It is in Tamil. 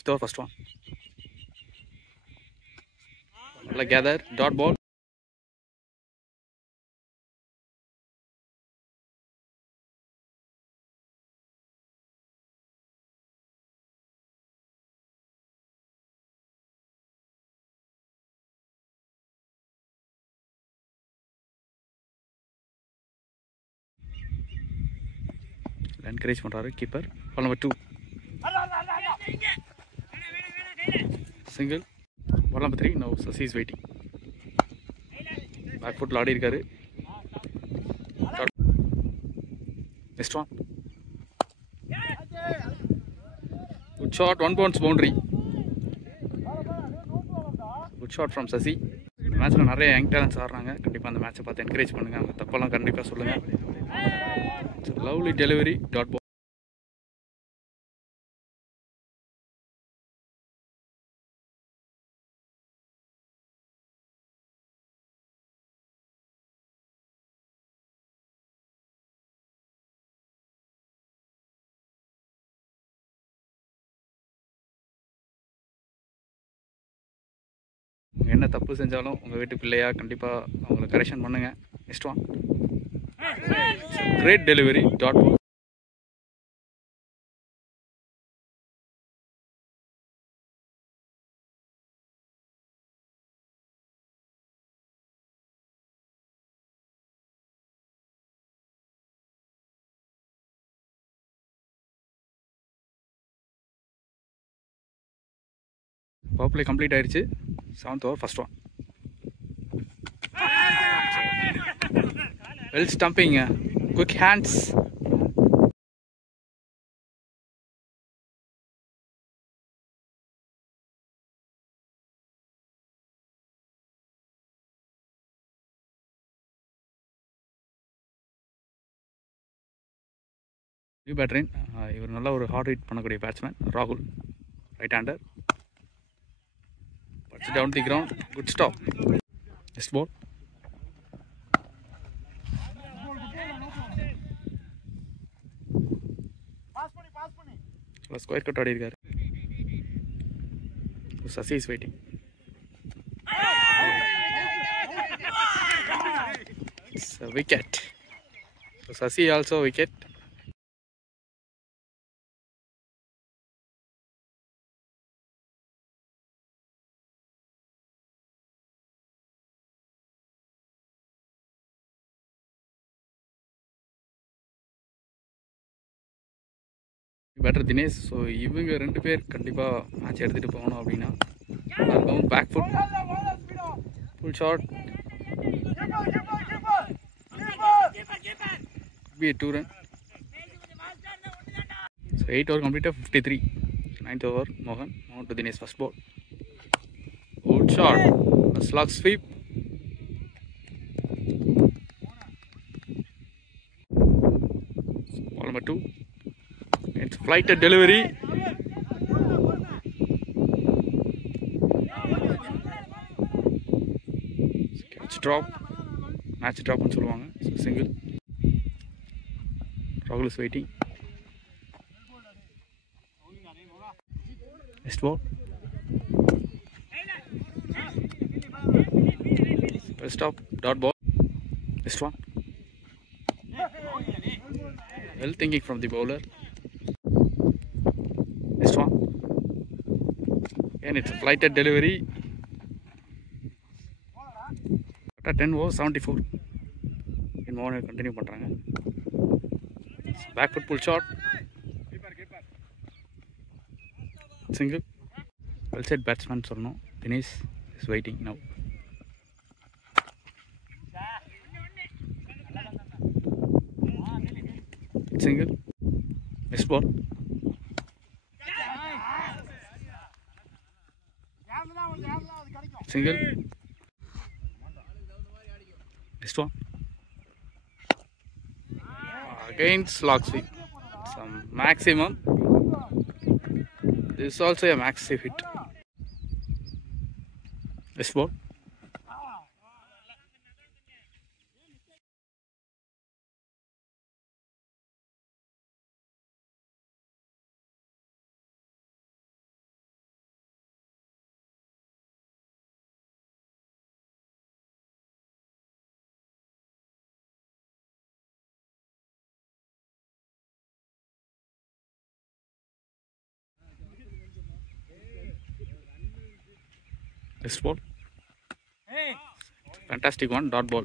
Fifth over, first one. Well, gather, dot ball. Encourage பண்றாரு keeper. Ball number 2. Single. Ball number 3. Now Sasi is waiting. Back foot ஆடி இருக்காரு. Next one. Good shot, 1 bounce boundary. Good shot from Sasi. மேட்ச்ல நிறைய யங் டேலண்ட்ஸ் ஆடுறாங்க. கண்டிப்பா அந்த மேட்சை பார்த்து என்கரேஜ் பண்ணுங்க. அவங்க தப்பெல்லாம் கண்டிப்பா சொல்லுங்க. Lovely delivery, dot ball. என்ன தப்பு செஞ்சாலும் உங்கள் வீட்டு பிள்ளையா கண்டிப்பாக அவங்கள கரெக்ஷன் பண்ணுங்கள். Next one. Great delivery, dot ball. Power கம்ப்ளீட் ஆயிடுச்சு. 7th over, first one. Well stumping, quick hands. New பேட்டரின் இவர் நல்ல ஒரு ஹார்ட் ஹிட் பண்ணக்கூடிய பேட்ஸ்மேன் ராகுல், right hander. Puts down the ground, good stop. Next ball. Square cut ஆடி இருக்காரு. Sasi is waiting. It's a wicket. So Sasi also wicket. Batter Dinesh. So இவங்க 2 பேர் கண்டிப்பாக மேட்ச் எடுத்துகிட்டு போகணும் அப்படின்னா அதுவும் பேக் ஃபுட் ஃபுல் ஷாட் பி 2 run. ஸோ 8 over கம்ப்ளீட்டாக 53. 9th over, மோகன் to Dinesh first ball. Good shot, slog sweep. Ball number 2. It's flighted delivery. Catch drop. Match drop னு சொல்லுவாங்க. Single. Rahul is waiting. Next ball. Well stop. Dot ball. Next one. Well thinking from the bowler. Next one. And it's a flighted delivery. 10 over 74. In more continue பண்றாங்க. Back foot pull shot. Single. Well said batsman சொல்லணும். Dinesh is waiting now. Single. Next ball. Single. Next one. Again slog sweep. Some maximum. This is also a massive hit. Next ball. Best ball. Fantastic one. Dot ball.